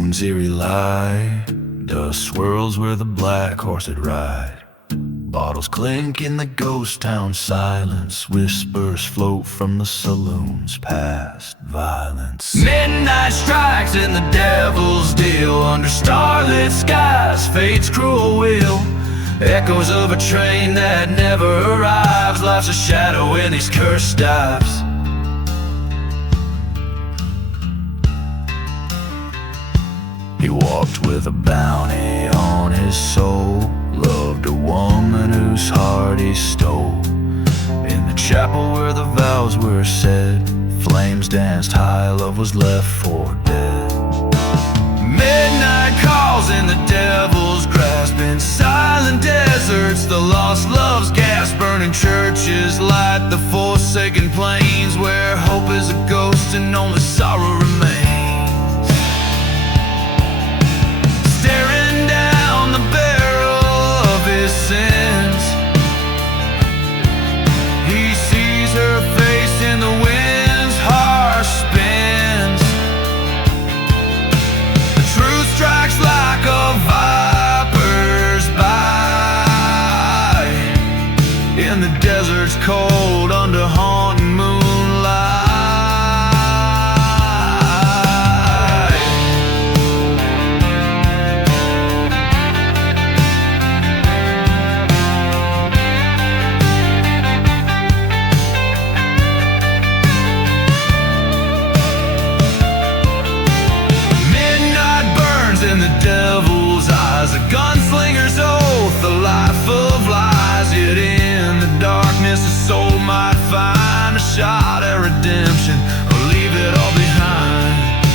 moon's eerie light, dust swirls where the black horse had ride. Bottles clink in the ghost town silence, whispers float from the saloons past violence. Midnight strikes in the devil's deal, under starlit skies, fate's cruel wheel. Echoes of a train that never arrives, life's a shadow in these cursed dives. He walked with a bounty on his soul, loved a woman whose heart he stole. In the chapel where the vows were said, flames danced high, love was left for dead. Midnight calls in the devil's grasp, in silent deserts the lost love's gasp. Burning churches light the forsaken plains, where hope is a ghost and only sorrow remains. Staring down the barrel of his sins, he sees her face in the wind's harsh spins. The truth strikes like a viper's bite in the desert's cold, under haunting moonlight. In the devil's eyes, a gunslinger's oath, the life of lies. Yet in the darkness, a soul might find a shot at redemption, or leave it all behind.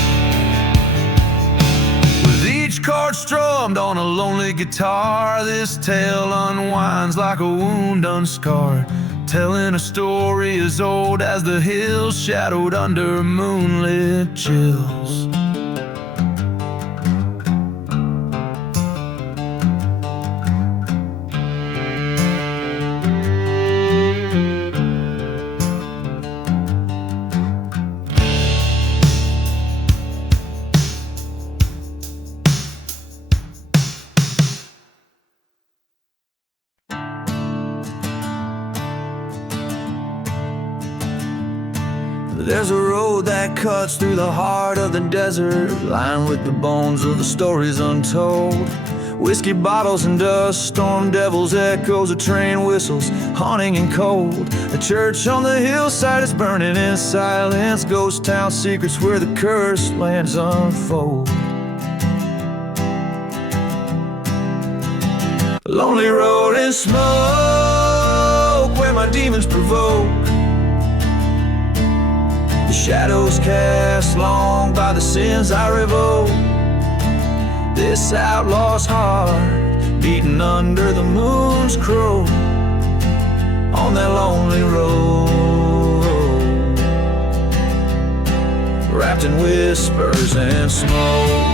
With each chord strummed on a lonely guitar, this tale unwinds like a wound unscarred, telling a story as old as the hills, shadowed under moonlit chills. There's a road that cuts through the heart of the desert, lined with the bones of the stories untold. Whiskey bottles and dust, storm devils, echoes of train whistles, haunting and cold. The church on the hillside is burning in silence, ghost town secrets where the cursed lands unfold. Lonely road and smoke, where my demons provoke. The shadows cast long by the sins I revoke. This outlaw's heart beating under the moon's crow, on that lonely road, wrapped in whispers and smoke.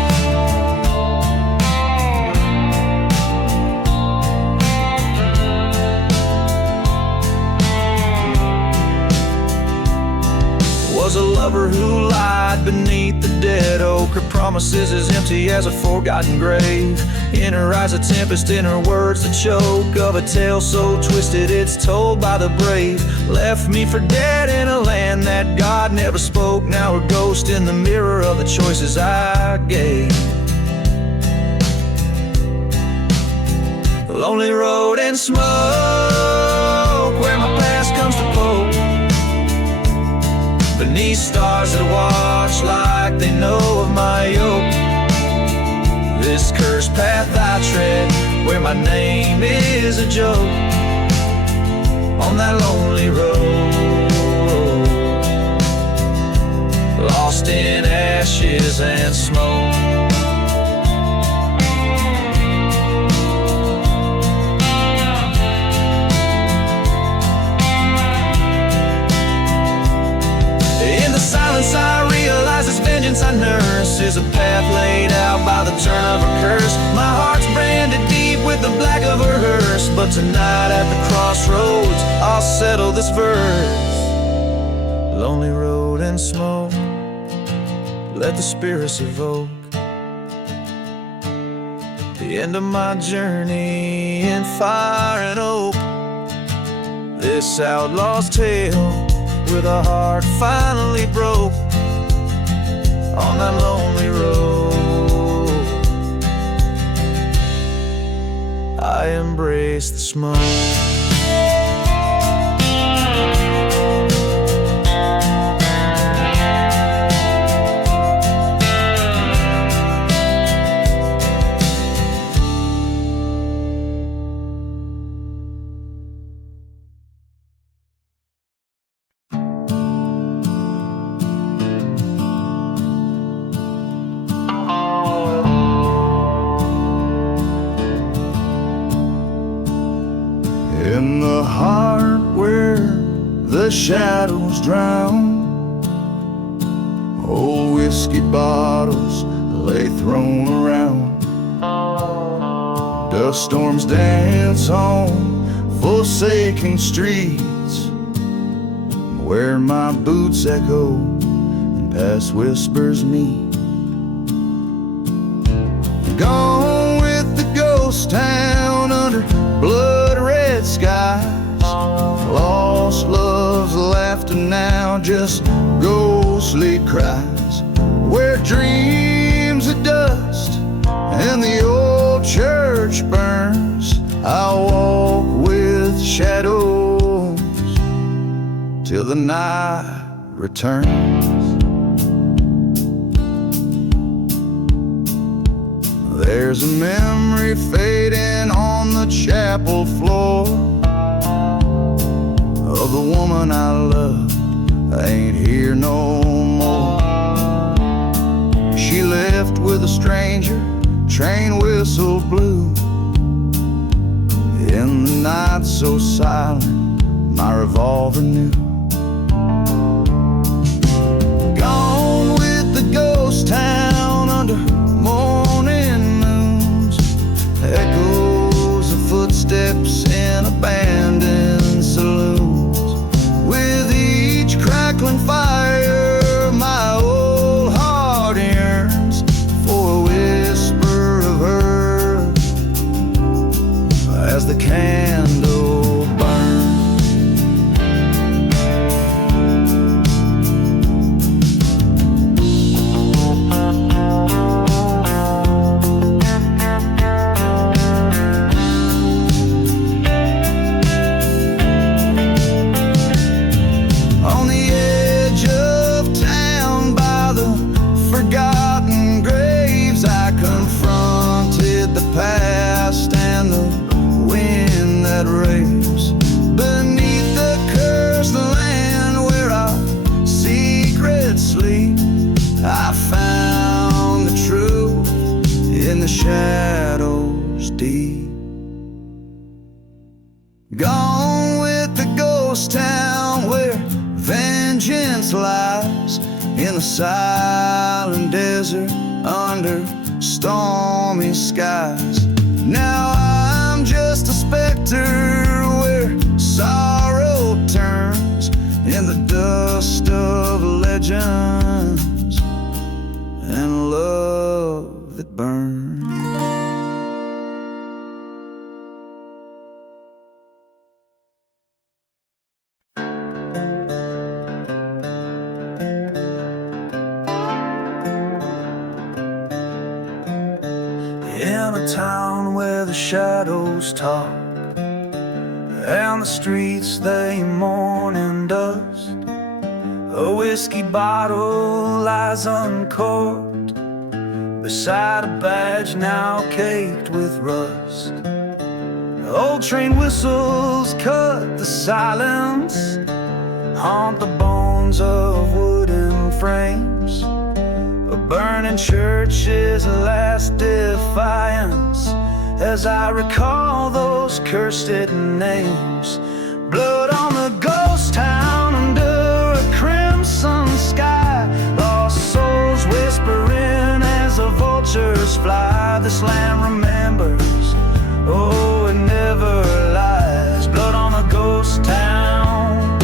Was a lover who lied beneath the dead oak. Her promises as empty as a forgotten grave. In her eyes a tempest, in her words the choke of a tale so twisted it's told by the brave. Left me for dead in a land that God never spoke. Now her ghost in the mirror of the choices I gave. Lonely road and smoke, where my past comes to poke. Beneath stars that watch like they know of my yoke. This cursed path I tread, where my name is a joke, on that lonely road, lost in ashes and smoke. Silence I realize this vengeance I nurse is a path laid out by the turn of a curse. My heart's branded deep with the black of her hearse, but tonight at the crossroads I'll settle this verse. Lonely road and smoke, let the spirits evoke the end of my journey in fire and oak. This outlaw's tale, where the heart finally broke on that lonely road. I embrace the smoke. In the heart where the shadows drown, old whiskey bottles lay thrown around. Dust storms dance on forsaken streets, where my boots echo and past whispers meet. Gone with the ghost town under blood-red skies. Lost love's laughter now, just ghostly cries. Where dreams of dust and the old church burns, I'll walk with shadows till the night returns. There's a memory fading on the chapel floor of the woman I loved, ain't here no more. She left with a stranger, train whistle blew. In the night so silent, my revolver knew. Gone with the ghost town under morning moons, echoes of footsteps in abandoned saloons. With each crackling fire, my old heart yearns for a whisper of her as the candle burns. On the edge of town by the forgotten graves, I confronted the past and the wind that raves. Beneath the cursed land where our secrets sleep, I found the truth in the shadows deep. Gone with the ghost town where vengeance lies, in the silent desert under stormy skies. Now I'm just a specter where sorrow turns in the dust of legends and love that burns. In a town where the shadows talk and the streets they mourn in dust, a whiskey bottle lies uncorked beside a badge now caked with rust. Old train whistles cut the silence, haunt the bones of wooden frames. A burning church is a last defiance as I recall those cursed names. Blood on the ghost town under a crimson sky, lost souls whispering as the vultures fly. This land remembers, oh, it never lies. Blood on the ghost town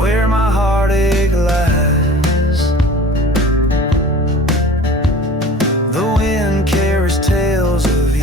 where my heartache lies. The wind carries tales of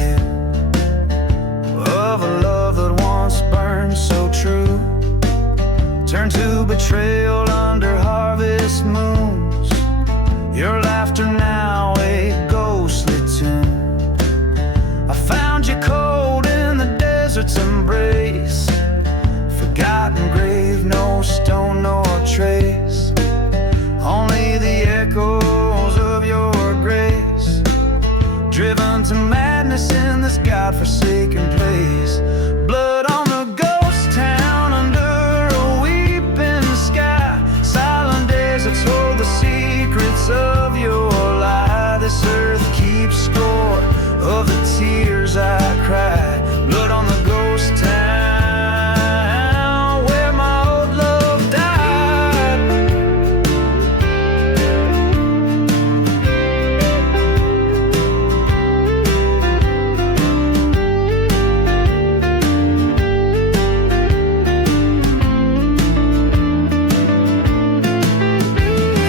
keep score of the tears I cried. Blood on the ghost town where my old love died.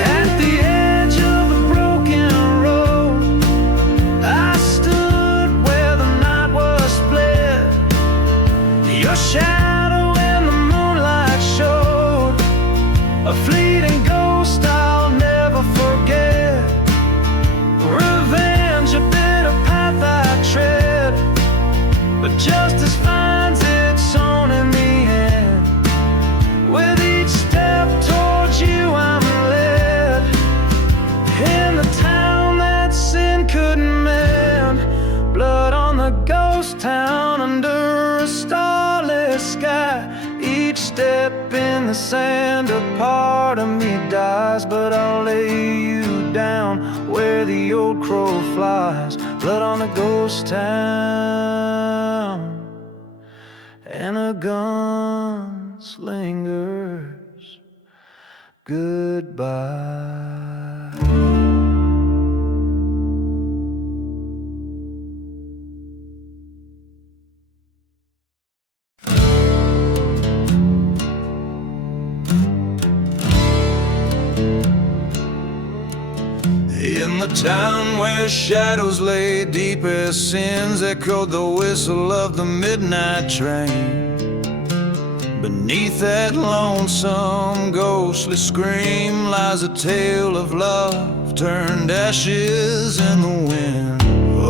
At the edge of the broken road, I stood where the night was split. Your shadow in the moonlight showed a fleeting ghost I'll never forget. Revenge, a bitter path I tread, but justice finds its own in the end. With each step towards you I'm led, in the town that sin couldn't mend. Blood on the ghost town under a starless sky. Each step in the sand, a part of me dies, but I'll lay you down where the old crow flies. Blood on the ghost town, and a gunslinger's goodbye. In the town where shadows lay deep as sins, echoed the whistle of the midnight train. Beneath that lonesome ghostly scream lies a tale of love turned ashes in the wind.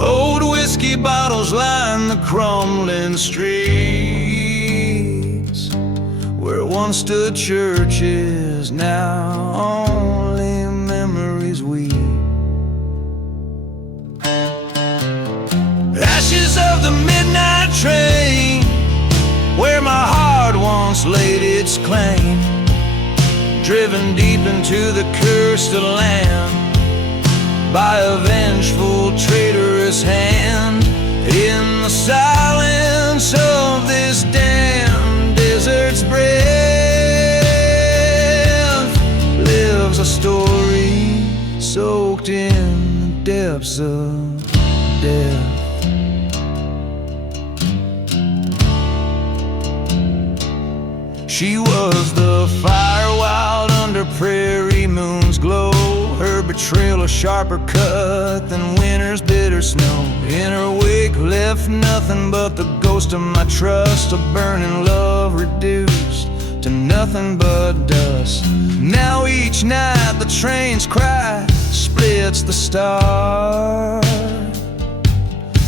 Old whiskey bottles line the crumbling streets, where once stood churches, now only memories weep. Ashes of the midnight train, where my heart once laid its claim, driven deep into the cursed land by a vengeful traitorous hand. In the silence of this damn desert's breath lives a story soaked in the depths of death. She was the fire wild under prairie moon's glow, her betrayal a sharper cut than winter's bitter snow. In her wake left nothing but the ghost of my trust, a burning love reduced to nothing but dust. Now each night the train's cry splits the star,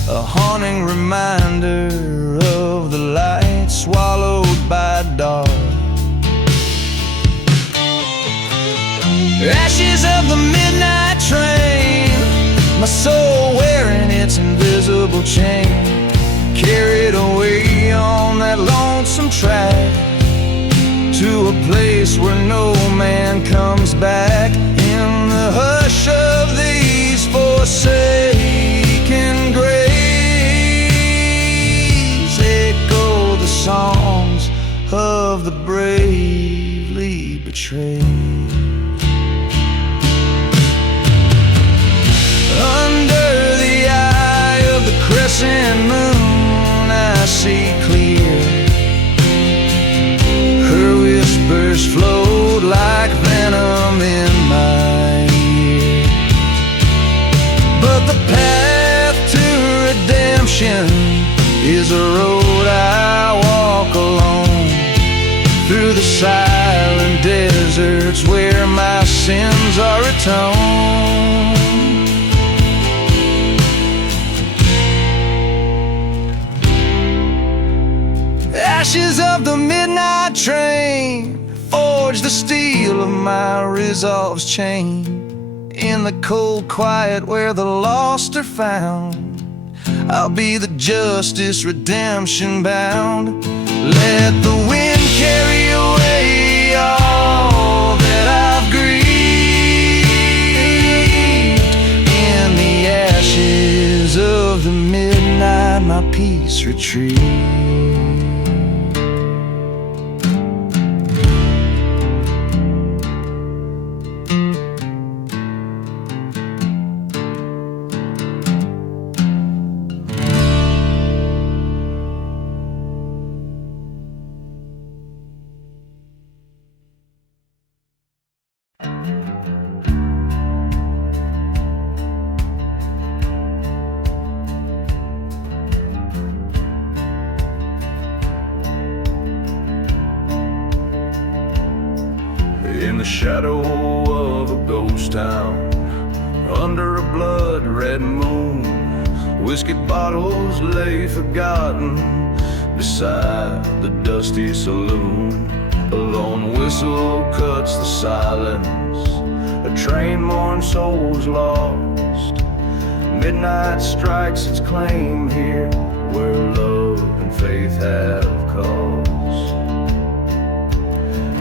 a haunting reminder of the light swallowed by dark. Ashes of the midnight train, my soul wearing its invisible chain, carried away on that lonesome track to a place where no man comes back. In the hush of these forsaken graves echo the songs of the bravely betrayed. Under the eye of the crescent moon I see clear, her whispers flowed like venom in my ear. But the path to redemption is a road I walk alone, through the silent deserts where my sins are atoned. Ashes of the midnight train forge the steel of my resolve's chain. In the cold quiet where the lost are found, I'll be the justice redemption bound. Let the wind carry away all that I've grieved in the ashes my peace retreat. In the shadow of a ghost town, under a blood-red moon, whiskey bottles lay forgotten beside the dusty saloon. A lone whistle cuts the silence, a train mourns souls lost. Midnight strikes its claim here, where love and faith have cause.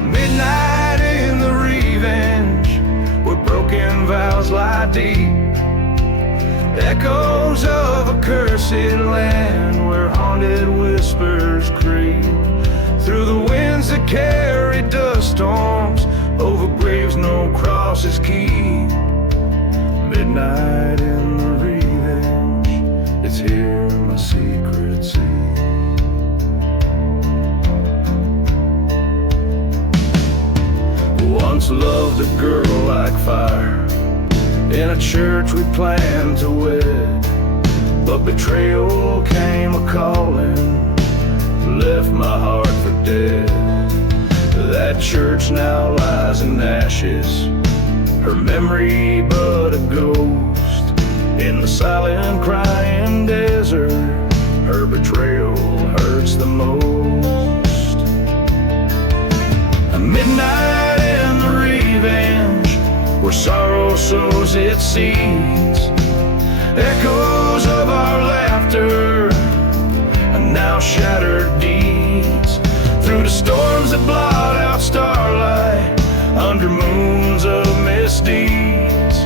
Midnight in the revenge, where broken vows lie deep. Echoes of a cursed land, where haunted whispers creep. Through the winds that carry dust storms, over graves no crosses keep. Midnight in the revenge, it's here my secret seat. Once loved a girl like fire, in a church we planned to wed, but betrayal came a-calling, left my heart for dead. That church now lies in ashes, her memory but a ghost. In the silent crying desert, her betrayal hurts the most. A midnight in the revenge, where sorrow sows its seeds. Echoes of our laughter, and now shattered deeds. Through the storms that blot out starlight, under moons of misdeeds.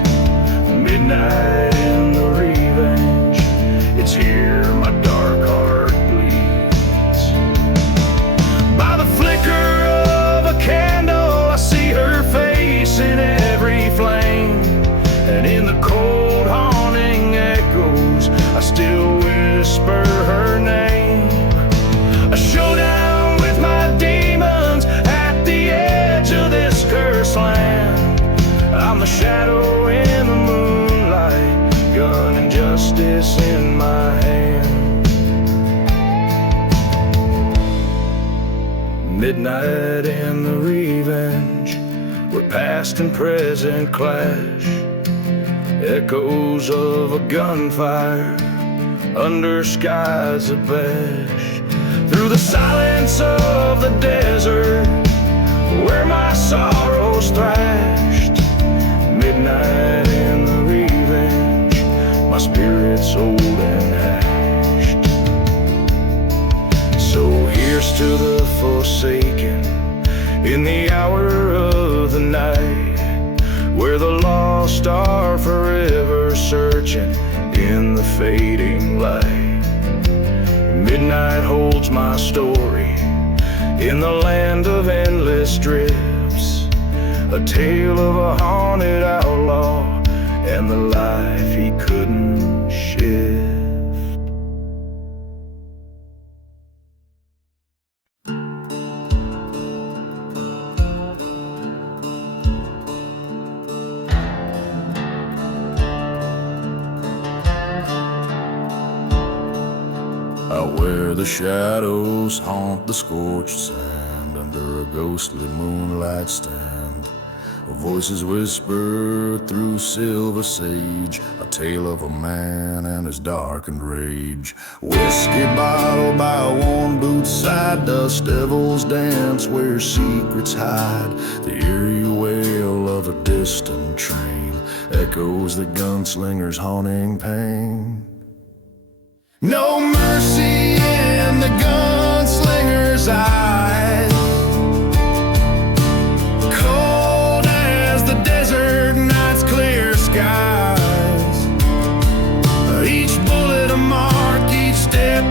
Midnight in the revenge, it's here my dark heart bleeds. By the flicker of a candle, I see her face in every flame, and in the cold haunting echoes, I still whisper her name. A showdown with my demons at the edge of this cursed land. I'm the shadow in the moonlight, gun and justice in my hand. Midnight in the revenge, where past and present clash. Echoes of a gunfire, under skies of ash. Through the silence of the desert, where my sorrows thrashed. Midnight in the revenge, my spirit's old and hashed. So here's to the forsaken, in the hour of the night, where the lost are forever searching in the fading light. Midnight holds my story in the land of endless drifts, a tale of a haunted outlaw and the life he couldn't shift. Out where the shadows haunt the scorched sand, under a ghostly moonlight stand, voices whisper through silver sage, a tale of a man and his darkened rage. Whiskey bottle by a worn boot side, dust devils dance where secrets hide. The eerie wail of a distant train echoes the gunslinger's haunting pain. No mercy in the gunslinger's eyes, cold as the desert night's clear skies. Each bullet a mark, each step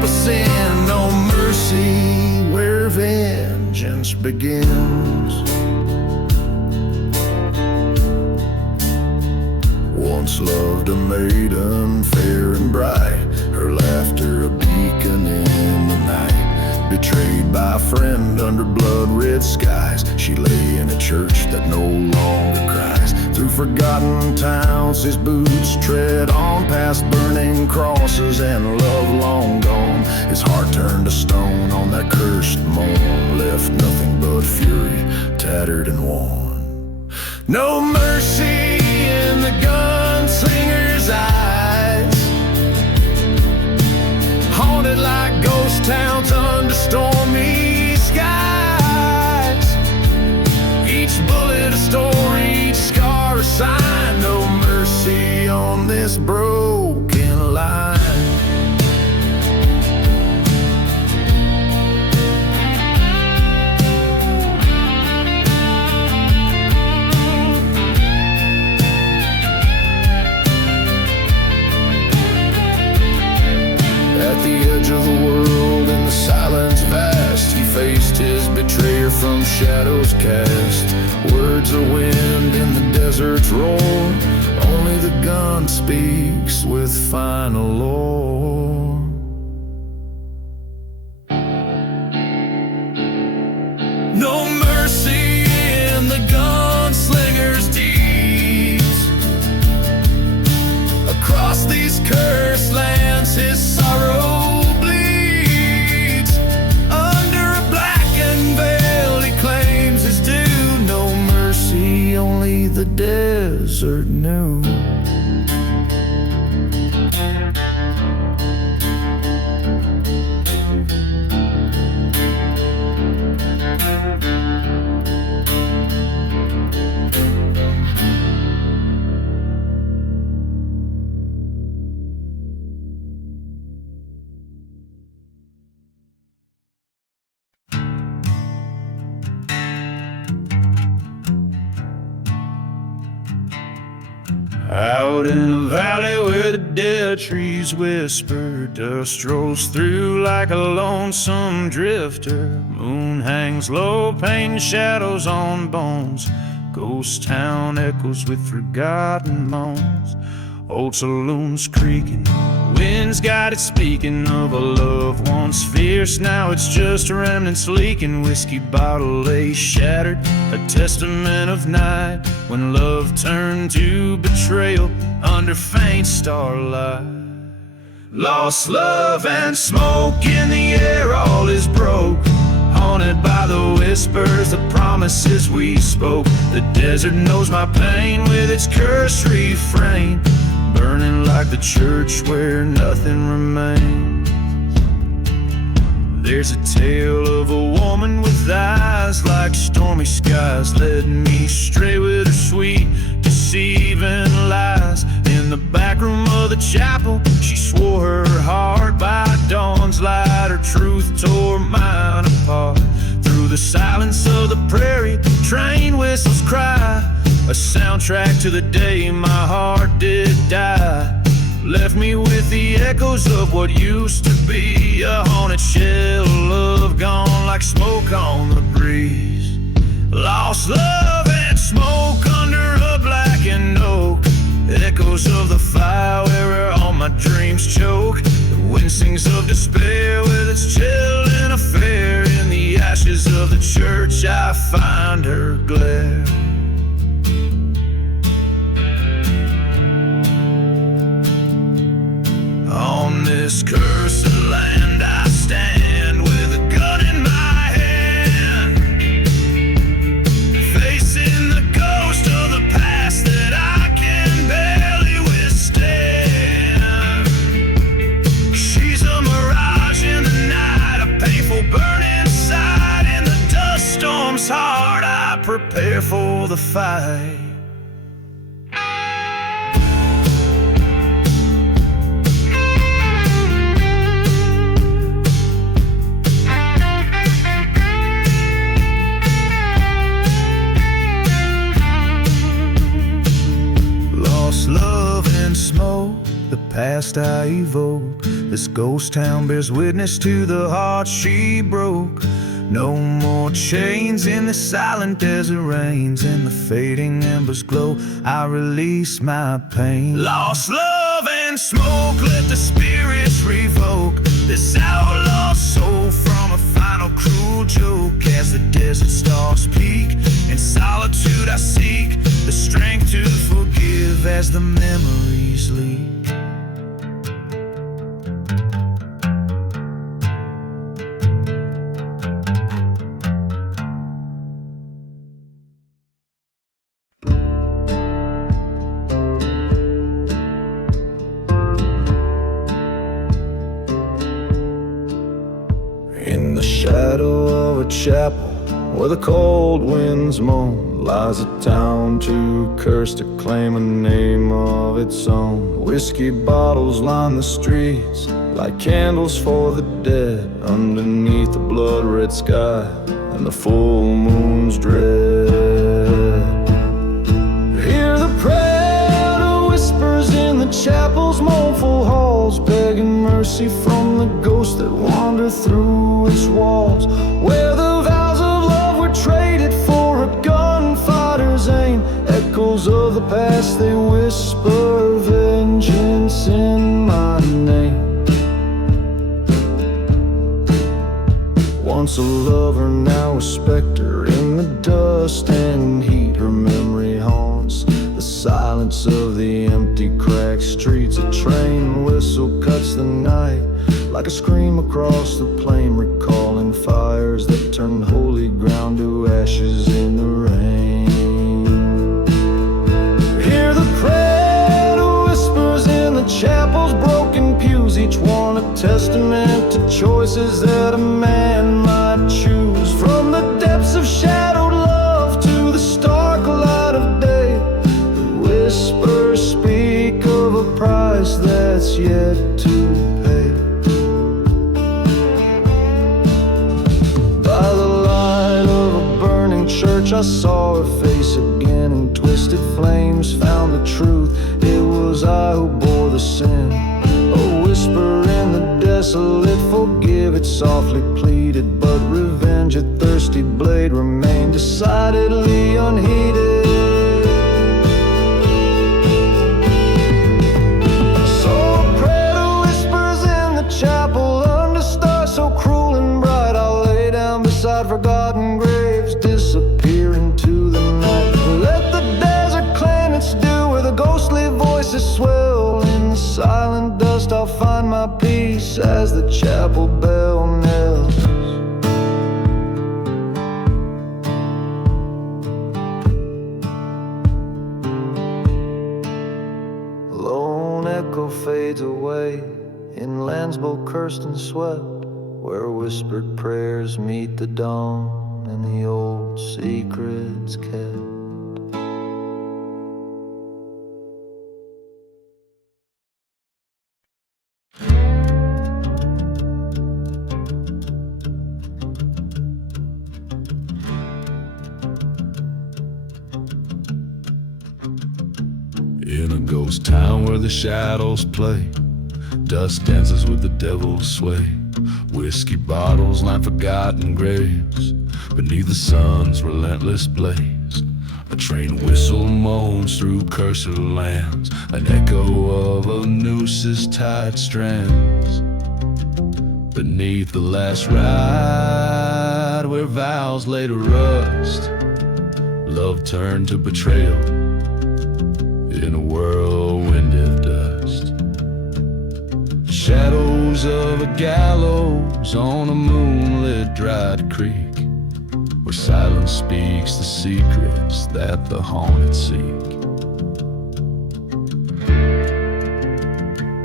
romance begins. Once loved a maiden fair and bright, her laughter a beacon in the night. Betrayed by a friend under blood-red skies, she lay in a church that no longer cries. Through forgotten towns his boots tread on, past burning crosses and love long gone. His heart turned to stone on that cursed moon, left nothing but fury, tattered and worn. No mercy in the gunslinger's eyes, haunted like ghost towns under stormy skies. Each bullet a story, each scar a sign. No mercy on this broken line. At the edge of the world in the silence vast, he faced his betrayer from shadows cast. Words are wind in the desert's roar, only the gun speaks with final lore. No mercy in the gunslinger's deeds. Across these cursed lands his sorrow bleeds. Under a blackened veil he claims his due. No mercy, only the desert knew. Out in a valley where the dead trees whisper, dust rolls through like a lonesome drifter. Moon hangs low, painting shadows on bones. Ghost town echoes with forgotten moans. Old saloons creaking, wind's got it speaking of a love once fierce. Now it's just remnants leaking. Whiskey bottle lay shattered, a testament of night when love turned to betrayal under faint starlight. Lost love and smoke in the air, all is broke. Haunted by the whispers, the promises we spoke. The desert knows my pain with its cursed refrain, burning like the church where nothing remains. There's a tale of a woman with eyes like stormy skies, led me stray with her sweet, deceiving lies. In the back room of the chapel, she swore her heart by dawn's light. Her truth tore mine apart. Through the silence of the prairie, train whistles cry, a soundtrack to the day my heart did die. Left me with the echoes of what used to be, a haunted shell of love gone like smoke on the breeze. Lost love and smoke under a blackened oak, echoes of the fire where all my dreams choke. The wind sings of despair with its chilling affair. In the ashes of the church I find her glare. On this cursed land I stand with a gun in my hand, facing the ghost of the past that I can barely withstand. She's a mirage in the night, a painful burn inside. In the dust storm's heart I prepare for the fight. Love and smoke, the past I evoke. This ghost town bears witness to the heart she broke. No more chains in the silent desert rains. In the fading embers glow, I release my pain. Lost love and smoke, let the spirits revoke this outlaw soul from a final cruel joke. As the desert stars peak, in solitude I seek the strength to forgive as the memories leak. In the shadow of a chapel where the cold winds moan lies a town too cursed to claim a name of its own. Whiskey bottles line the streets like candles for the dead underneath the blood-red sky and the full moon's dread. Hear the prayer of whispers in the chapel's mournful halls, begging mercy from the ghosts that wander through its walls, where the vows of love were traded for a gunfighter's aim. Echoes of the past, they whisper vengeance in my name. Once a lover, now a specter in the dust and heat. Her memory haunts the silence of the empty cracked streets. A train whistle cuts the night like a scream across the plain, recalling fires that turn holy ground to ashes in the rain. Hear the prayer of whispers in the chapel's broken pews, each one a testament to choices that a man might choose. From the depths of shadowed love to the stark light of day, the whispers speak of a price that's yet to pay. By the light of a burning church, I saw her face again. In twisted flames found the truth. It was I who bore the sin. A whisper in the desolate, forgive it softly pleaded, but revenge, a thirsty blade, remained decidedly unheeded. So a prayer to whispers in the chapel under stars so cruel and bright, I'll lay down beside forgotten graves, disappear into the night. Let the desert claim its due where the ghostly voices swell. In the silent dust I'll find my peace as the chapel bell knells. A lone echo fades away in lands both cursed and swept, where whispered prayers meet the dawn and the old secrets kept. In a ghost town where the shadows play, dusk dances with the devil's sway. Whiskey bottles line forgotten graves beneath the sun's relentless blaze. A train whistle moans through cursed lands, an echo of a noose's tied strands. Beneath the last ride, where vows lay to rust, love turned to betrayal in a whirlwind of dust. Shadows of a gallows on a moonlit dried creek, where silence speaks the secrets that the haunted seek.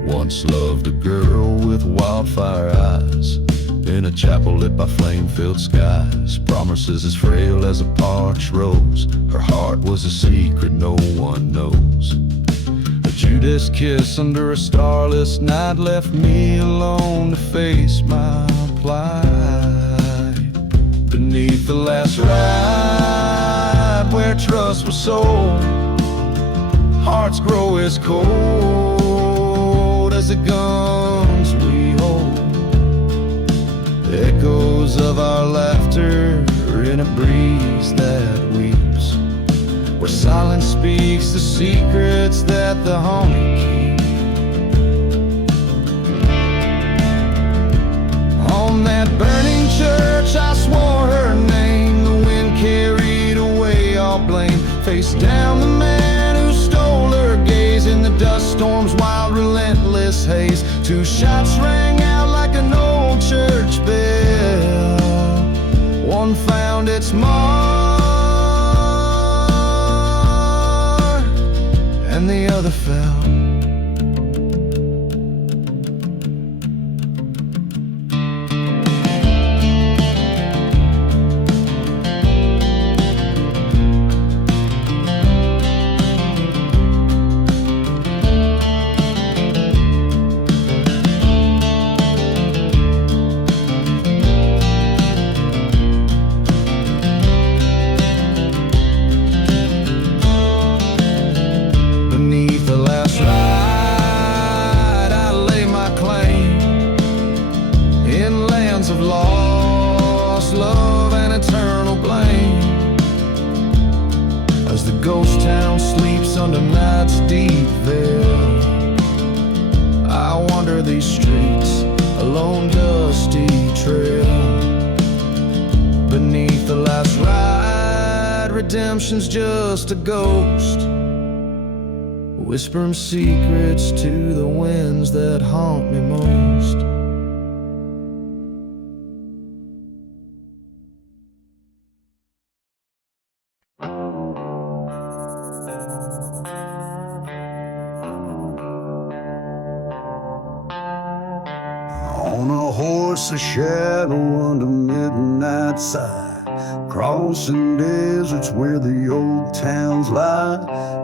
Once loved a girl with wildfire eyes, in a chapel lit by flame-filled skies. Promises as frail as a parched rose, her heart was a secret no one knows. A Judas kiss under a starless night left me alone to face my plight. Beneath the last ride, where trust was sold, hearts grow as cold as the guns we hold. Echoes of our laughter where silence speaks the secrets that the haunted keep. On that burning church I swore her name, the wind carried away all blame. Face down the man who stole her gaze in the dust storm's wild relentless haze. 2 shots rang out like an old church bell. One found its mark and the other fell. Of lost love and eternal blame, as the ghost town sleeps under night's deep veil. I wander these streets, a lone dusty trail. Beneath the last ride, redemption's just a ghost, whispering secrets to the winds that haunt me most. On a horse, a shadow under midnight side, crossing deserts where the old towns lie.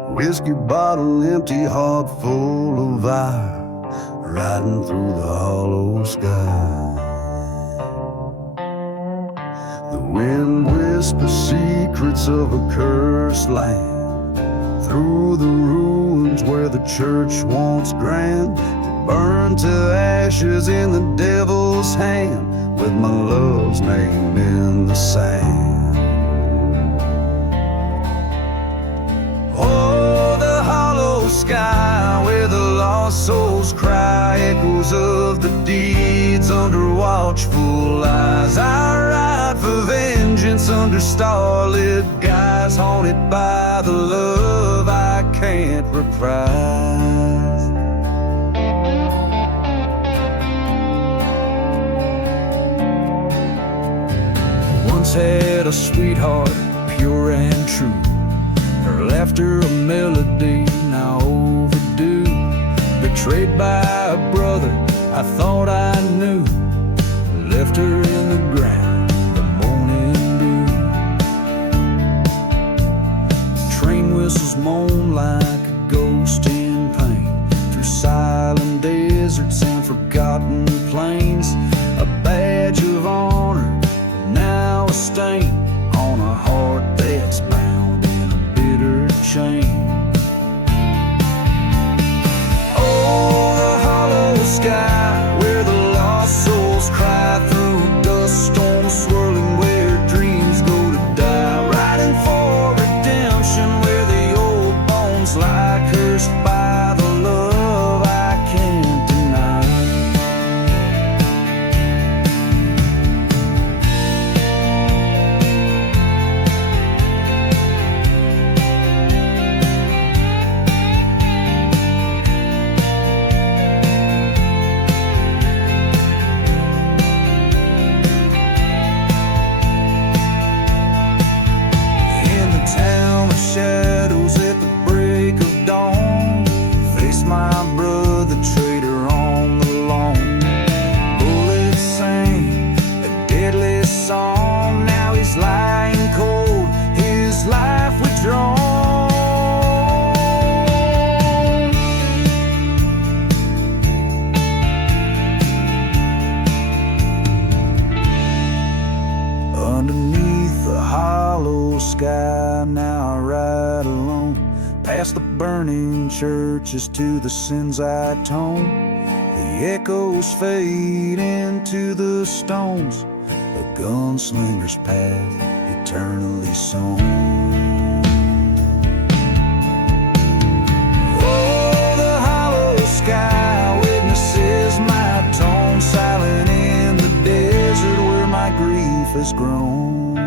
Whiskey bottle empty, heart full of fire, riding through the hollow sky. The wind whispers secrets of a cursed land, through the ruins where the church once grand. Burned to ashes in the devil's hand, with my love's name in the sand. Oh, the hollow sky where the lost souls cry, echoes of the deeds under watchful eyes. I ride for vengeance under starlit skies, haunted by the love I can't reprise. Once had a sweetheart, pure and true, her laughter a melody now overdue. Betrayed by a brother I thought I knew, left her in the ground, the morning dew. Train whistles moan like a ghost in pain, through silent deserts and forgotten plains. A badge of honor, now a stain on a heart that's bound in a bitter chain. Oh, the hollow sky where the lost souls cry, through dust storms swirling where dreams go to die. Riding for redemption where the old bones lie, cursed by the love I can't deny. Shadows at the break of dawn, face my brother traitor on the lawn. Bullets sang a deadly song, now he's lying cold, his life withdrawn. Underneath the hollow sky now I ride alone, past the burning churches to the sins I atone. The echoes fade into the stones, a gunslinger's path eternally sown. has grown.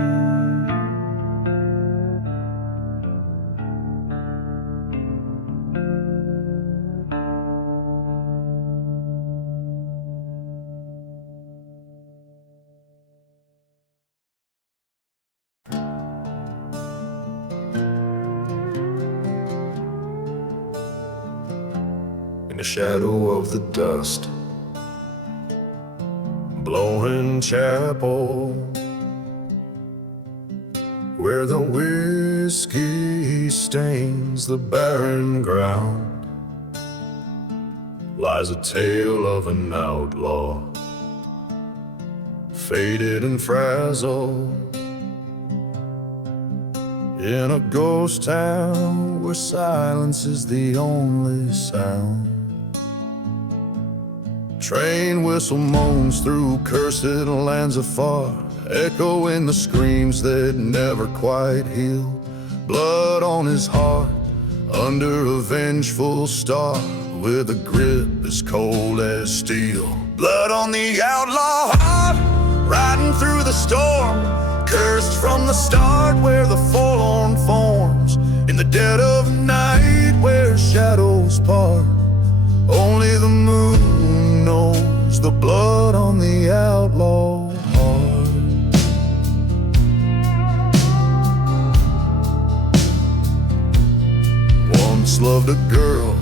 In the shadow of the dust, blowing chapel, where the whiskey stains the barren ground, lies a tale of an outlaw, faded and frazzled, in a ghost town where silence is the only sound. Train whistle moans through cursed lands afar, echoing the screams that never quite heal. Blood on his heart, under a vengeful star, with a grip as cold as steel. Blood on the outlaw heart, riding through the storm, cursed from the start where the forlorn forms. In the dead of night where shadows part, only the moon knows the blood on the outlaw heart. Once loved a girl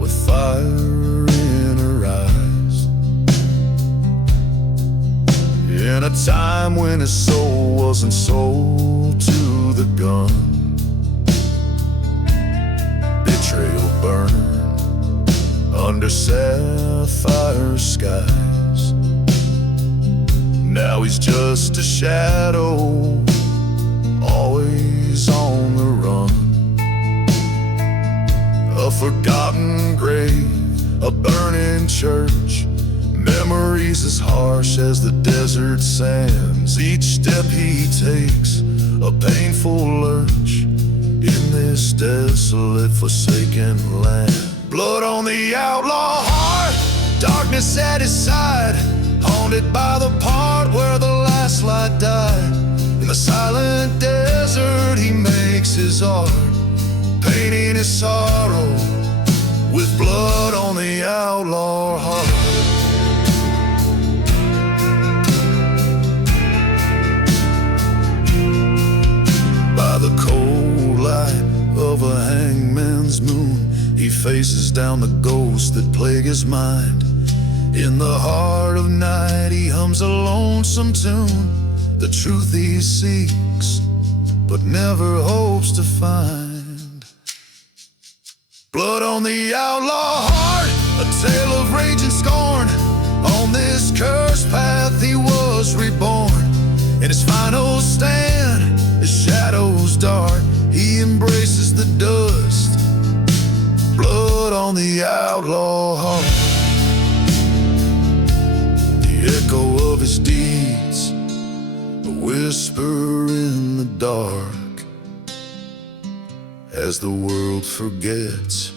with fire in her eyes, in a time when his soul wasn't sold to the gun. Betrayal burned under sapphire skies. Now he's just a shadow, always on the run. A forgotten grave, a burning church, memories as harsh as the desert sands. Each step he takes, a painful lurch, in this desolate, forsaken land. Blood on the outlaw heart, darkness at his side, haunted by the part where the last light died. In the silent desert he makes his art, painting his sorrow with blood on the outlaw heart. By the cold light of a hangman's moon, he faces down the ghosts that plague his mind. In the heart of night he hums a lonesome tune, the truth he seeks but never hopes to find. Blood on the outlaw heart, a tale of rage and scorn. On this cursed path he was reborn. In his final stand, his shadows dart, he embraces the dust. Blood on the outlaw heart, the echo of his deeds, a whisper in the dark, as the world forgets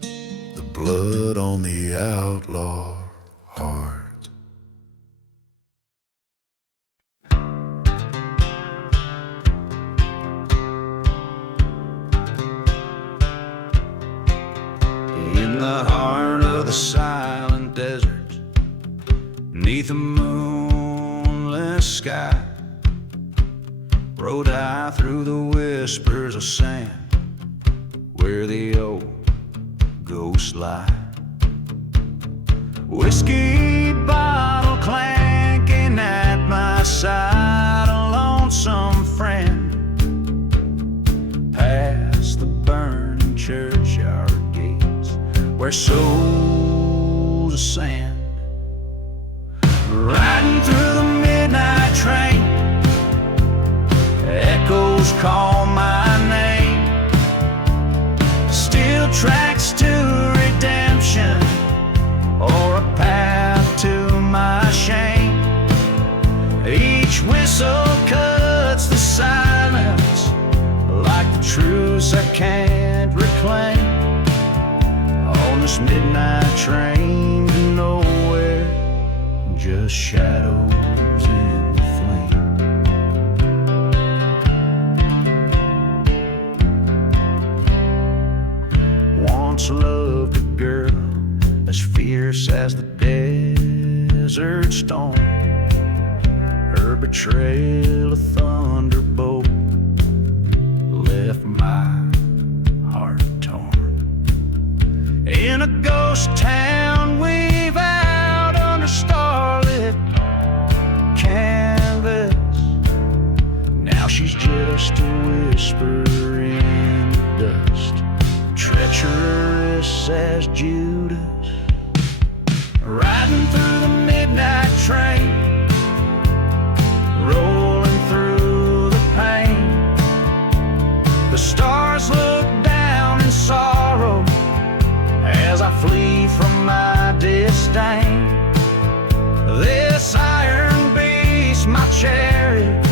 the blood on the outlaw heart. In the heart of the silent desert, neath a moonless sky, rode I through the whispers of sand, where the old ghosts lie. Whiskey bottle clanking at my side, a lonesome friend, past the burning churchyard gates, where souls ascend. Riding through the midnight train, echoes call my name. Steel tracks to redemption, or a path to my shame. Each whistle cuts the silence like the truths I can't reclaim. On this midnight train to nowhere, just shadows in the flame. as the desert storm. Her betrayal, a thunderbolt, left my heart torn. In a ghost town we vowed under starlit canvas. Now she's just a whisper in the dust, treacherous as Judas. Riding through the midnight train, rolling through the pain. The stars look down in sorrow as I flee from my disdain. This iron beast, my chariot,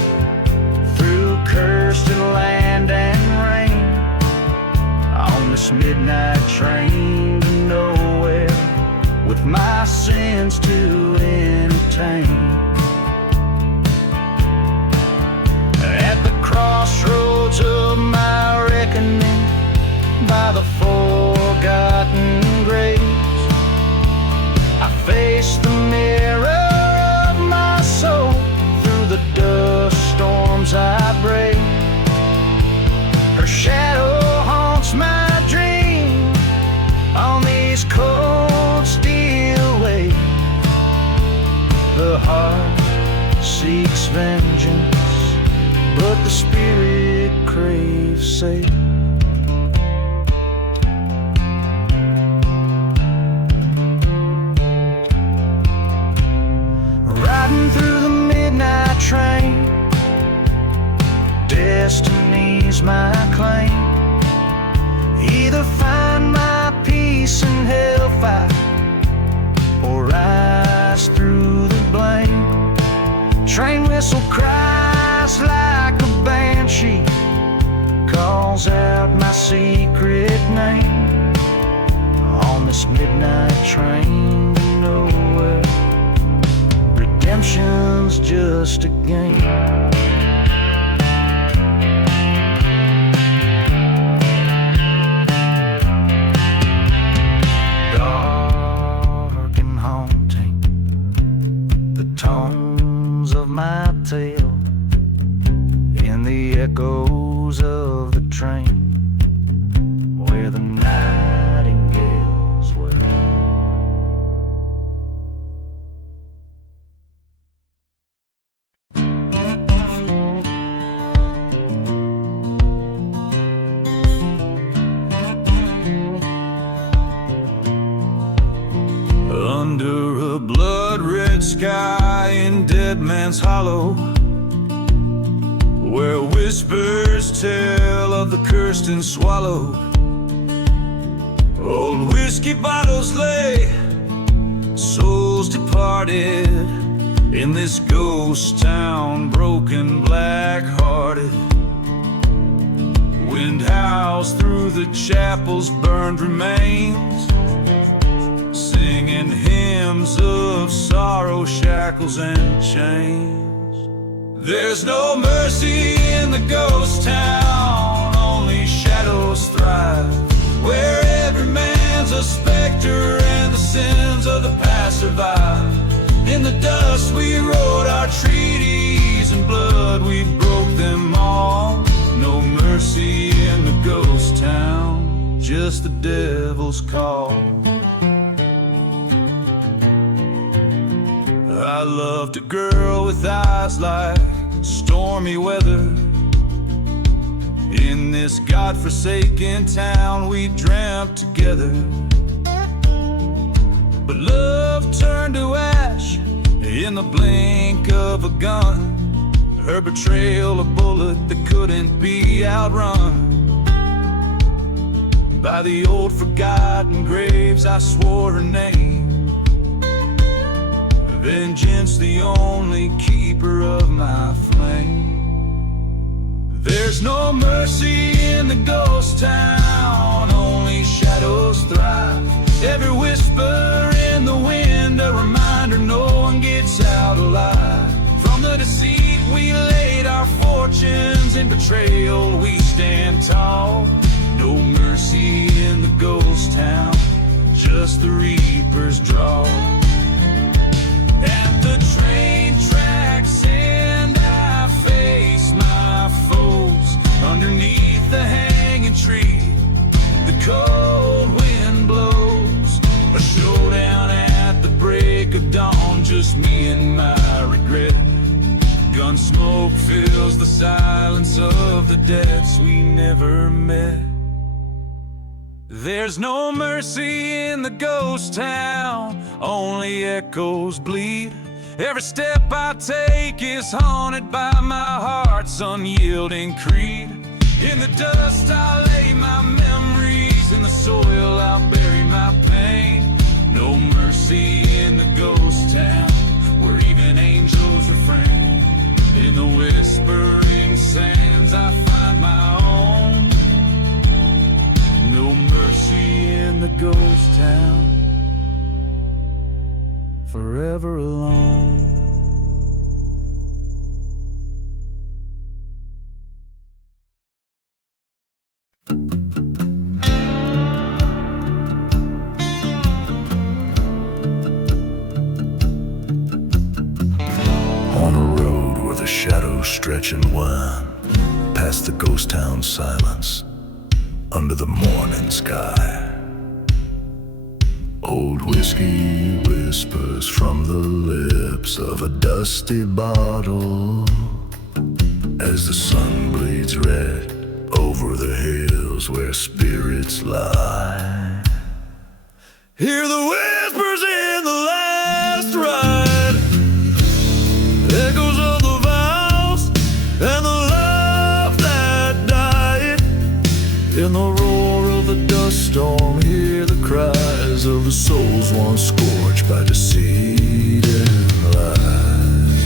through cursed land and rain. On this midnight train to nowhere, with my sins to entertain. At the crossroads of my reckoning, by the forgotten graves, I face the mirror of my soul. Through the dust storms I brave, her shadow haunts my dream on these cold steel waves. The heart seeks vengeance, but the spirit craves safe. Riding through the midnight train, destiny's my claim. Either find my peace in hellfire, or rise through the blame. Train whistle cries like a banshee, calls out my secret name. On this midnight train to nowhere, redemption's just a game. Dark and haunting, the tones of my tale in the echoes of the train where the nightingales wail. Under a blood-red sky in Dead Man's Hollow, where whispers tell of the cursed and swallowed, old whiskey bottles lay, souls departed in this ghost town, broken, black-hearted. Wind howls through the chapel's burned remains, singing hymns of sorrow, shackles and chains. There's no mercy in the ghost town, only shadows thrive, where every man's a specter and the sins of the past survive. In the dust we wrote our treaties, in blood we broke them all. No mercy in the ghost town, just the devil's call. I loved a girl with eyes like stormy weather. In this godforsaken town we dreamt together, but love turned to ash in the blink of a gun. Her betrayal, a bullet that couldn't be outrun. By the old forgotten graves I swore her name, vengeance the only keeper of my flame. There's no mercy in the ghost town, only shadows thrive. Every whisper in the wind, a reminder no one gets out alive. From the deceit we laid our fortunes, in betrayal we stand tall. No mercy in the ghost town, just the reaper's draw. At the train tracks and I face my foes underneath the hanging tree. The cold wind blows, a showdown at the break of dawn, just me and my regret. Gun smoke fills the silence of the deaths we never met. There's no mercy in the ghost town, only echoes bleed. Every step I take is haunted by my heart's unyielding creed. In the dust I lay my memories, in the soil I'll bury my pain. No mercy in the ghost town, where even angels refrain. In the whispering sands I find my home. No mercy in the ghost town, forever alone. On a road where the shadows stretch and wind past the ghost town silence, under the morning sky, old whiskey whispers from the lips of a dusty bottle as the sun bleeds red over the hills where spirits lie. Hear the whispers in the last ride, echoes of the vows and the love that died. In the roar of the dust storm, hear the cries of the souls once scorched by deceit and lies.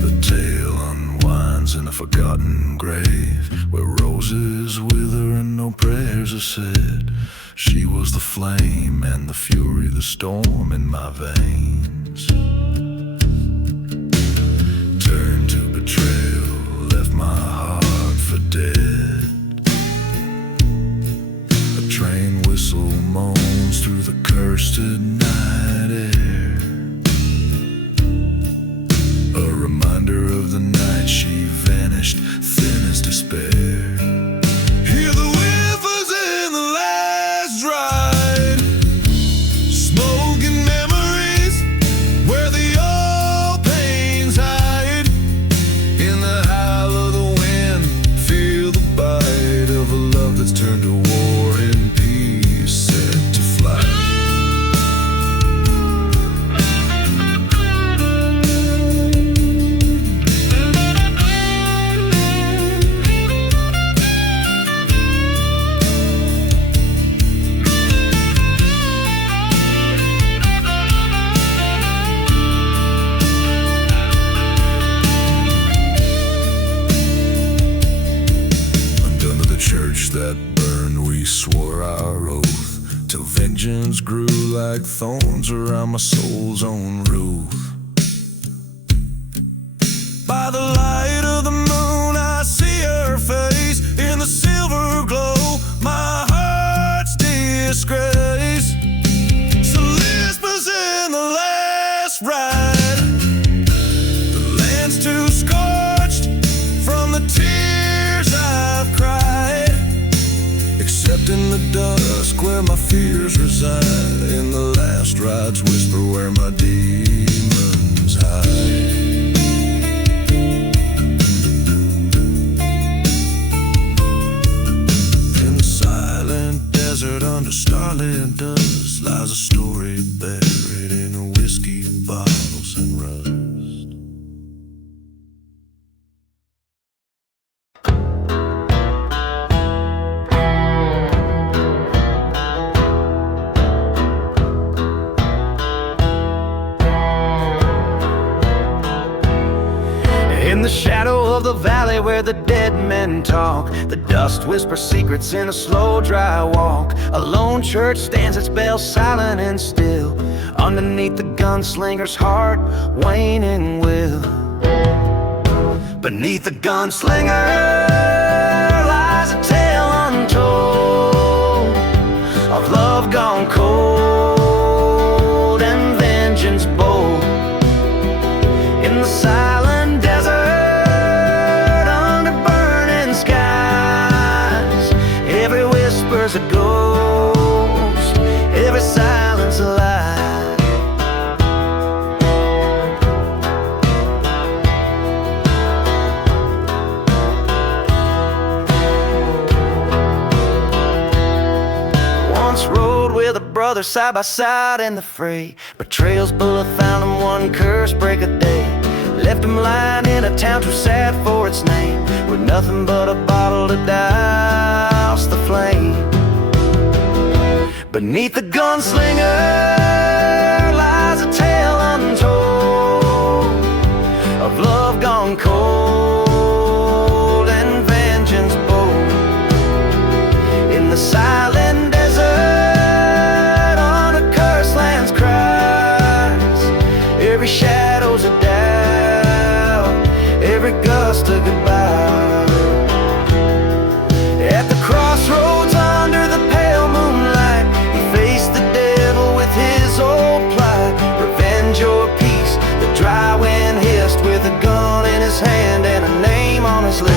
The tale unwinds in a forgotten grave, where roses wither and no prayers are said. She was the flame and the fury, the storm in my veins. Turned to betrayal, left my heart for dead. A train whistle moans through the cursed night air, a reminder of the night she vanished, thin as despair. Hear the whiffers in the last ride, smoking memories where the old pains hide. In the howl of the wind, feel the bite of a love that's turned to war in peace, set to flight. Undone to the church that burned, we swore our oath, till vengeance grew like thorns around my soul's own roof. By the light of the moon I see her face, in the silver glow my heart's disgrace. So whispers in the last ride, the land's too scorched from the tears I've cried, except in the dusk where my fears reside. In the last ride's whisper where my demons hide. In the silent desert under starlit dust lies a story buried in whiskey bottles and rust. In the shadow of the valley where the dead men talk, the dust whispers secrets in a slow, dry walk. A lone church stands its bell silent and still, underneath the gunslinger's heart, waning will. Beneath the gunslinger lies a tale untold of love gone cold and vengeance bold. In the silent desert, under burning skies, every whisper's a ghost, every silence a lie. Once rode with a brother side by side in the fray. Betrayal's bullet found him one curse break a day. Left him lying in a town too sad for its name, with nothing but a bottle to douse the flame. Beneath the gunslinger lies a tale untold of love gone cold and vengeance bold. In the silent desert, on a cursed land's cries, every shadow's a doubt, every gust a goodbye. At the crossroads under the pale moonlight, he faced the devil with his old plight. Revenge or peace, the dry wind hissed, with a gun in his hand and a name on his list.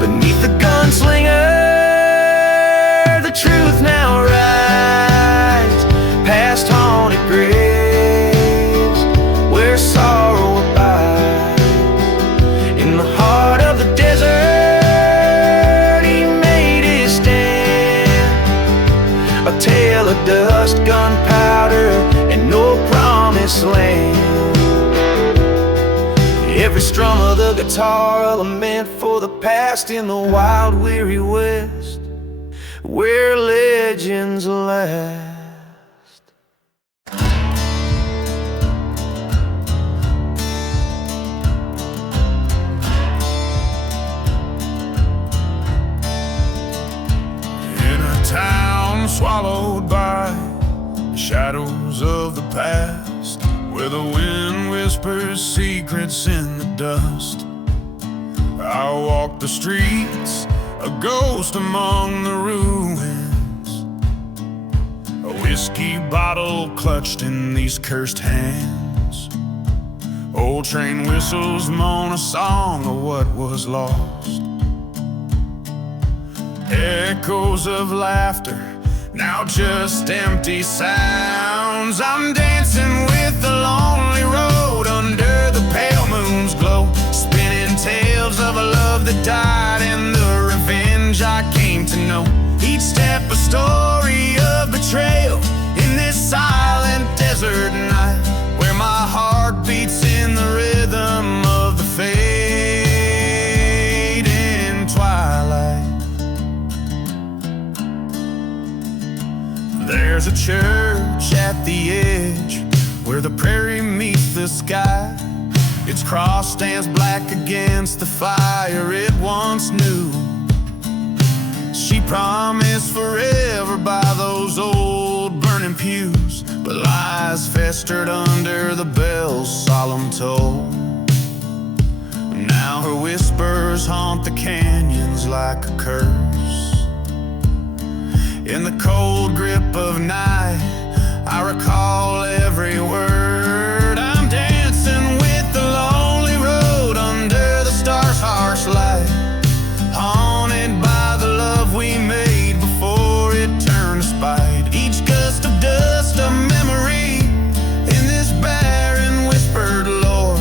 Beneath the gunslinger, the truth now rides, past haunted graves where sorrow abides. In the heart of the desert, he made his stand, a tale of dust, gunpowder, and no promised land. Every strum of the guitar, a lament for the past in the wild, weary west, where legends last. In a town swallowed by the shadows of the past, where the wind whispers secrets in the dust, I walk the streets, a ghost among the ruins, a whiskey bottle clutched in these cursed hands. Old train whistles moan a song of what was lost. Echoes of laughter, now just empty sounds. I'm dancing with the lonely road under the pale moon's glow, spinning tales of a love that died and the revenge I came to know. Each step a story of betrayal in this silent desert night, where my heart beats in the rhythm of the fading twilight. There's a church at the edge where the prairie meets the sky. Its cross stands black against the fire it once knew. She promised forever by those old burning pews, but lies festered under the bell's solemn toll. Now her whispers haunt the canyons like a curse. In the cold grip of night, I recall every word. I'm dancing with the lonely road under the stars' harsh light, haunted by the love we made before it turned to spite. Each gust of dust a memory in this barren whispered lore,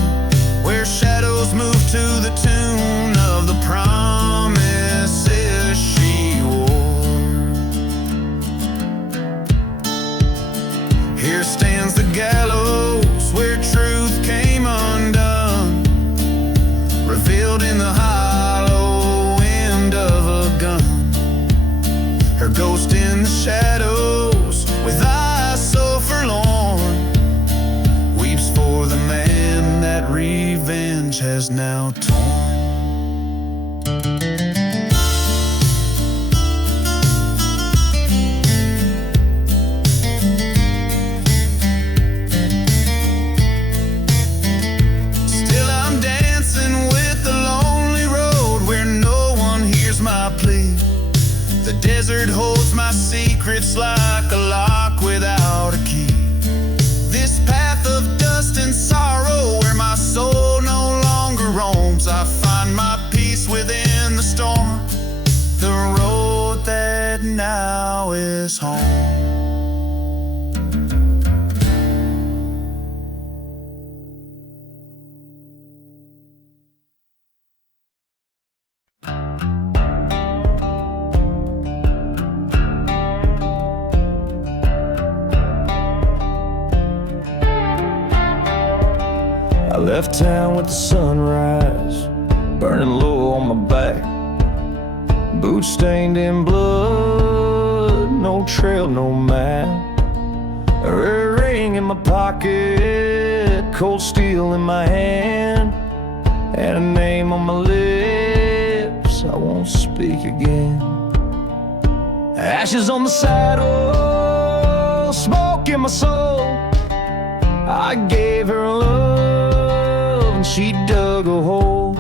where shadows move to the tune of the promises she wore. Here stands the gallows where truth came undone, revealed in the hollow end of a gun. Her ghost Left town with the sunrise burning low on my back. Boots stained in blood, no trail, no map. A ring in my pocket, cold steel in my hand, and a name on my lips I won't speak again. Ashes on the saddle, smoke in my soul. I gave her love and she dug a hole,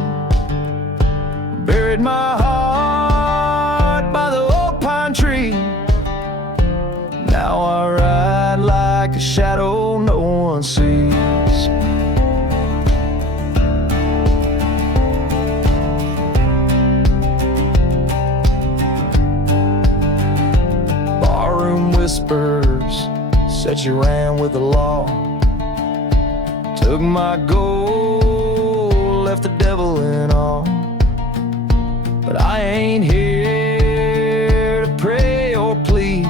buried my heart by the old pine tree. Now I ride like a shadow no one sees. Barroom whispers said you ran with the law. Took my gold, left the devil in all. But I ain't here to pray or plead.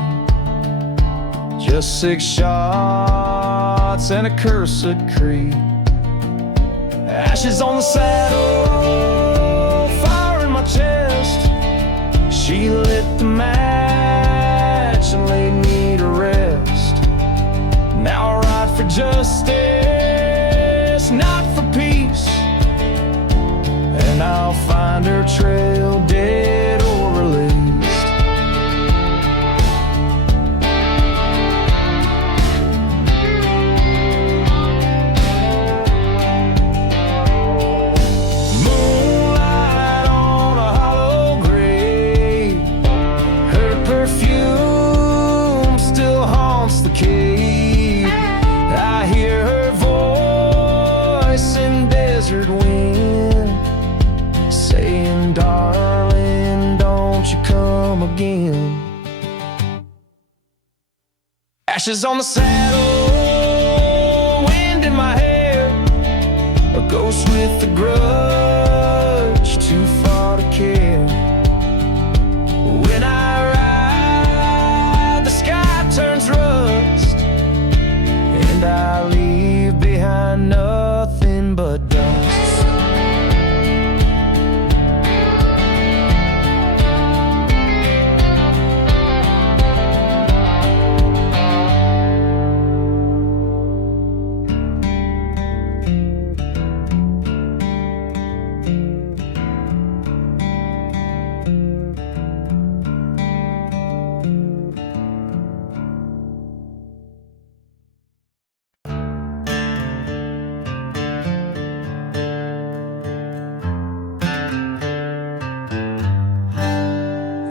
Just 6 shots and a cursed creed. Ashes on the saddle, fire in my chest. She lit the match and laid me to rest. Now I ride for justice, not for peace. And I'll find her trail dead or released. Moonlight on a hollow grave, her perfume still haunts the cave. I hear her voice in desert wind, saying, darling, don't you come again. Ashes on the saddle, wind in my hair, a ghost with a grudge, too far to care. When I ride, the sky turns rust, and I leave behind nothing but dust.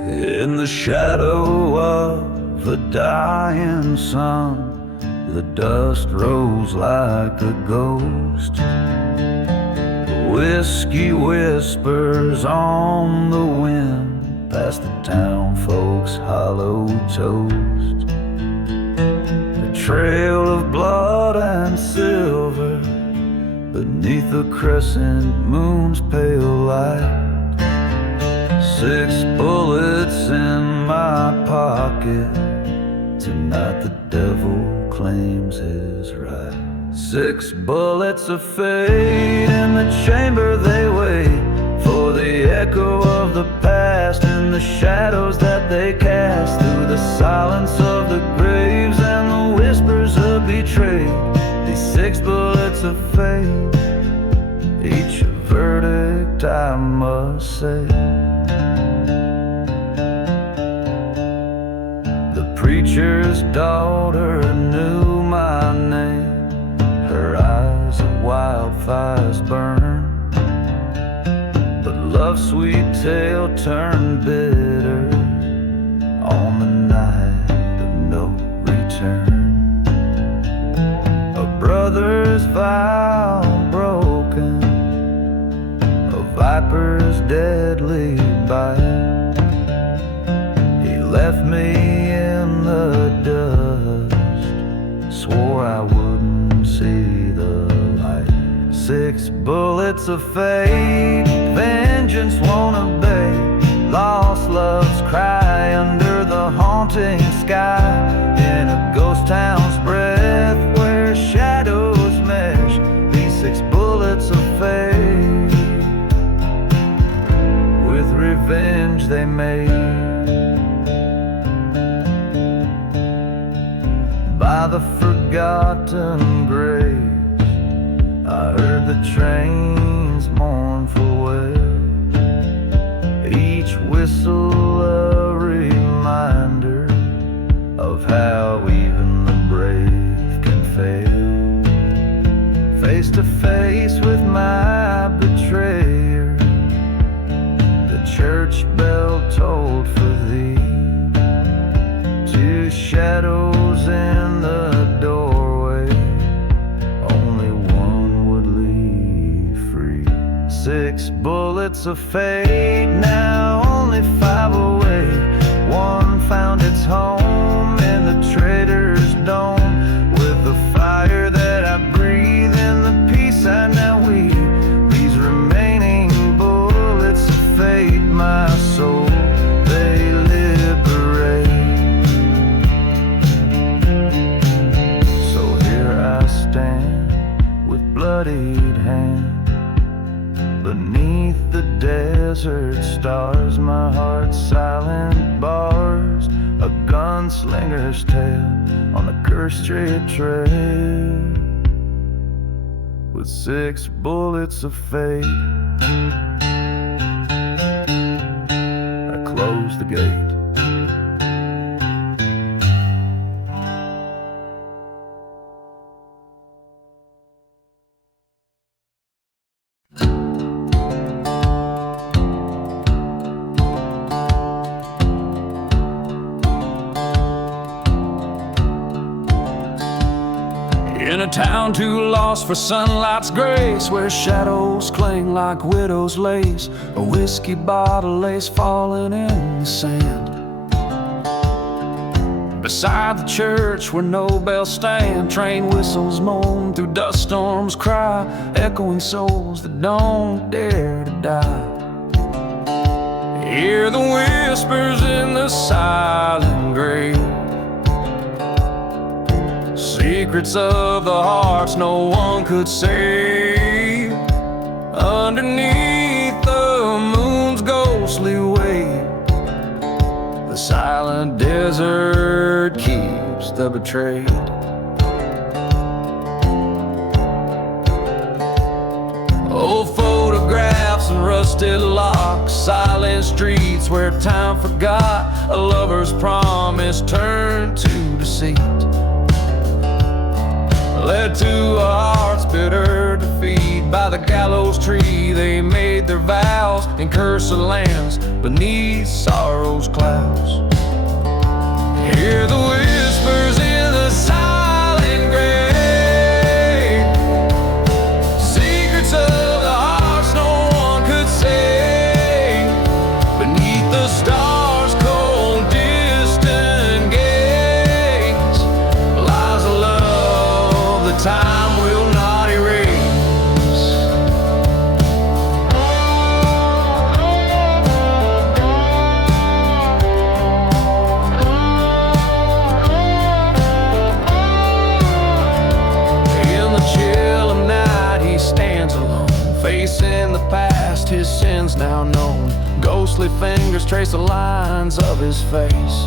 In the shadow of a dying sun, the dust rose like a ghost. Whiskey whispers on the wind past the town folks' hollow toast. A trail of blood and silver beneath the crescent moon's pale light. 6 bullets in my pocket, tonight the devil claims his right. 6 bullets of fate in the chamber, they wait for the echo of the past and the shadows that they cast through the silence of the graves and the whispers of betrayed. These 6 bullets of fate, each a verdict I must say. Preacher's daughter knew my name, her eyes of wildfires burn, but love's sweet tale turned bitter on the night of no return. A brother's vow broken, a viper's deadly bite. He left me in the dust, swore I wouldn't see the light. 6 bullets of fate, vengeance won't obey. Lost loves cry under the haunting sky, in a ghost town's breath where shadows mesh. These 6 bullets by the forgotten graves. I heard the train's mournful wail, each whistle a reminder of how even the brave can fail. Face to face with my betrayer, the church bell tolled for thee. Two shadows in the doorway, only one would leave free. 6 bullets of fate, now only 5 away. One found its home in the traitor's dome. With the fire that I breathe and the peace I now weave, these remaining bullets of fate, my soul, they liberate. So here I stand with bloodied hand, beneath the desert stars, my heart's silent bars, a gunslinger's tale on the cursed Street trail. With 6 bullets of fate, I close the gate. In a town too lost for sunlight's grace, where shadows cling like widow's lace, a whiskey bottle lays falling in the sand. Beside the church where no bells stand, train whistles moan through dust storms cry, echoing souls that don't dare to die. Hear the whispers in the silent grave, secrets of the hearts no one could say. Underneath the moon's ghostly wave, the silent desert keeps the betrayed. Old photographs and rusted locks, silent streets where time forgot a lover's promise turned to deceit. Led to a heart's bitter defeat, by the gallows tree they made their vows, in cursed lands beneath sorrow's clouds. Hear the whispers in the silent grave, secrets of the hearts no one could say. Beneath the stars' cold distant gaze lies a love the time will not erase. In the chill of night he stands alone, facing the past, his sins now known. Ghostly fingers trace the lines of his face.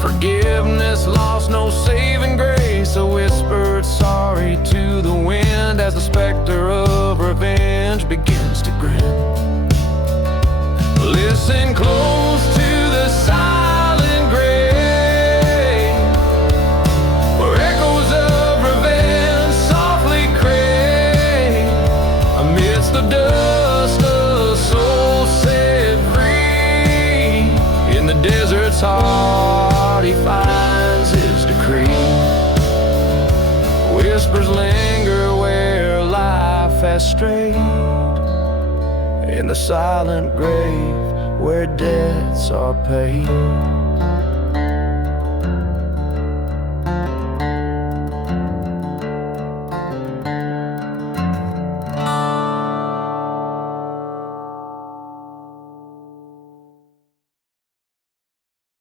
Forgiveness lost, no saving grace, a whispered sorry to the wind as the specter of revenge begins to grin. Listen close to the silent grave, where echoes of revenge softly crave. Amidst the dust a soul set free, in the desert's heart he finds his decree. Whispers linger where life has strayed, in the silent grave where debts are paid.